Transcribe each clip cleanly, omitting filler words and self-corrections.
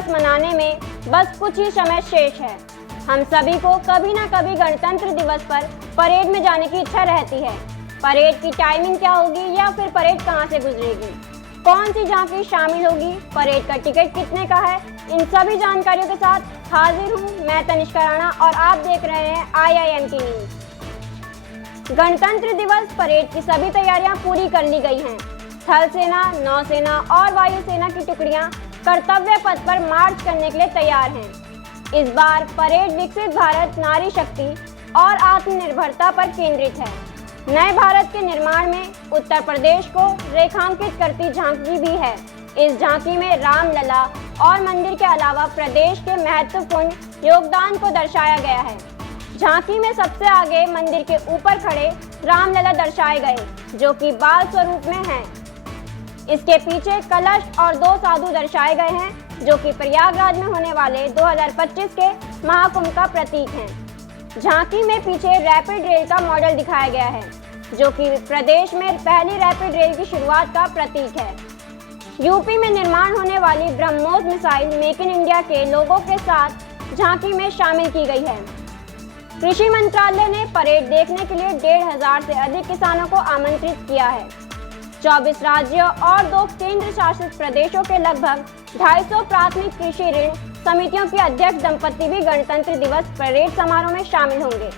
दिवस मनाने में बस कुछ ही समय शेष है। हम सभी को कभी ना कभी गणतंत्र दिवस पर परेड में जाने की इच्छा रहती है। परेड की टाइमिंग क्या होगी या फिर परेड कहां से गुजरेगी, कौन सी झांकी शामिल होगी, परेड का टिकट कितने का है, इन सभी जानकारियों के साथ हाजिर हूं मैं तनिष्का राणा और आप देख रहे हैं IIMT न्यूज। गणतंत्र दिवस परेड की सभी तैयारियां पूरी कर ली गई हैं। थल सेना, नौसेना और वायुसेना की टुकड़ियां कर्तव्य पथ पर मार्च करने के लिए तैयार हैं। इस बार परेड विकसित भारत, नारी शक्ति और आत्मनिर्भरता पर केंद्रित है। नए भारत के निर्माण में उत्तर प्रदेश को रेखांकित करती झांकी भी है। इस झांकी में रामलला और मंदिर के अलावा प्रदेश के महत्वपूर्ण योगदान को दर्शाया गया है। झांकी में सबसे आगे मंदिर के ऊपर खड़े रामलला दर्शाए गए, जो कि बाल स्वरूप में हैं। इसके पीछे कलश और 2 साधु दर्शाए गए हैं, जो कि प्रयागराज में होने वाले 2025 के महाकुंभ का प्रतीक हैं। झांकी में पीछे रैपिड रेल का मॉडल दिखाया गया है, जो कि प्रदेश में पहली रैपिड रेल की शुरुआत का प्रतीक है। यूपी में निर्माण होने वाली BrahMos missile make in India के लोगों के साथ झांकी में शामिल की गई है। कृषि मंत्रालय ने परेड देखने के लिए 1,500 से अधिक किसानों को आमंत्रित किया है। 24 राज्यों और 2 केंद्र शासित प्रदेशों के लगभग 250 प्राथमिक कृषि ऋण समितियों के अध्यक्ष दंपति भी गणतंत्र दिवस परेड समारोह में शामिल होंगे।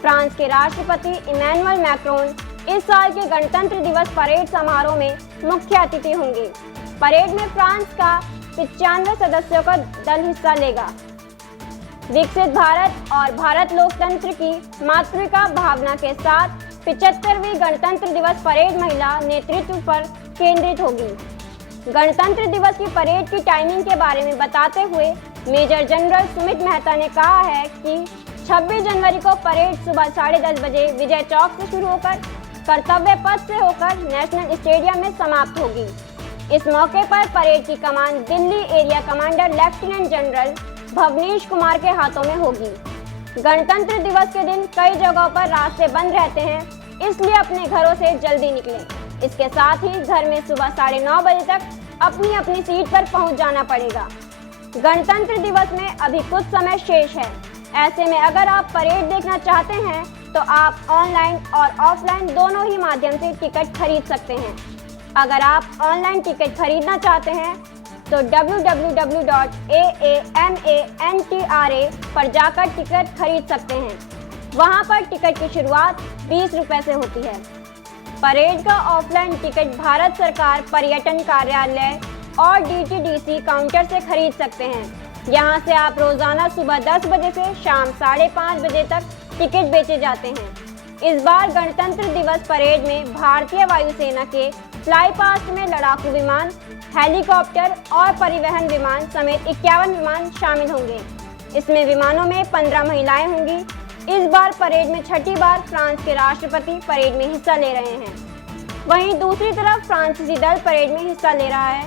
फ्रांस के राष्ट्रपति इमैनुअल मैक्रोन इस साल के गणतंत्र दिवस परेड समारोह में मुख्य अतिथि होंगे। परेड में फ्रांस का 95 सदस्यों का दल हिस्सा लेगा। विकसित भारत और भारत लोकतंत्र की मातृका भावना के साथ 75वीं गणतंत्र दिवस परेड महिला नेतृत्व पर केंद्रित होगी। गणतंत्र दिवस की परेड की टाइमिंग के बारे में बताते हुए मेजर जनरल सुमित मेहता ने कहा है कि 26 जनवरी को परेड सुबह 10:30 बजे विजय चौक से शुरू होकर कर्तव्य पथ से होकर नेशनल स्टेडियम में समाप्त होगी। इस मौके पर परेड की कमान Delhi area commander lieutenant general Bhavnish Kumar के हाथों में होगी। गणतंत्र दिवस के दिन कई जगहों पर रास्ते बंद रहते हैं, इसलिए अपने घरों से जल्दी निकलें। इसके साथ ही घर में सुबह 9:30 बजे तक अपनी अपनी सीट पर पहुंच जाना पड़ेगा। गणतंत्र दिवस में अभी कुछ समय शेष है। ऐसे में अगर आप परेड देखना चाहते हैं तो आप ऑनलाइन और ऑफलाइन दोनों ही माध्यम से टिकट खरीद सकते हैं। अगर आप ऑनलाइन टिकट खरीदना चाहते हैं तो www.aamantra पर जाकर टिकट खरीद सकते हैं। वहां पर टिकट की शुरुआत 20 रुपए से होती है। परेड का ऑफलाइन टिकट भारत सरकार पर्यटन कार्यालय और DTDC काउंटर से खरीद सकते हैं। यहां से आप रोजाना सुबह 10 बजे से शाम 5:30 बजे तक टिकट बेचे जाते हैं। इस बार गणतंत्र दिवस परेड में भारतीय वायुसेना के फ्लाई पास्ट में लड़ाकू विमान, हेलीकॉप्टर और परिवहन विमान समेत 51 विमान शामिल होंगे। इसमें विमानों में 15 महिलाएं होंगी। इस बार परेड में छठी बार फ्रांस के राष्ट्रपति परेड में हिस्सा ले रहे हैं। वहीं दूसरी तरफ फ्रांसीसी दल परेड में हिस्सा ले रहा है।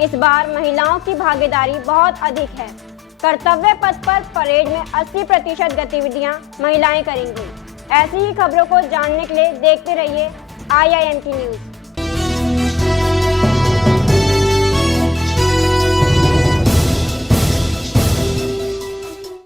इस बार महिलाओं की भागीदारी बहुत अधिक है। कर्तव्य पथ पर परेड में 80% गतिविधियां महिलाएं करेंगी। ऐसी ही खबरों को जानने के लिए देखते रहिए IIMT न्यूज।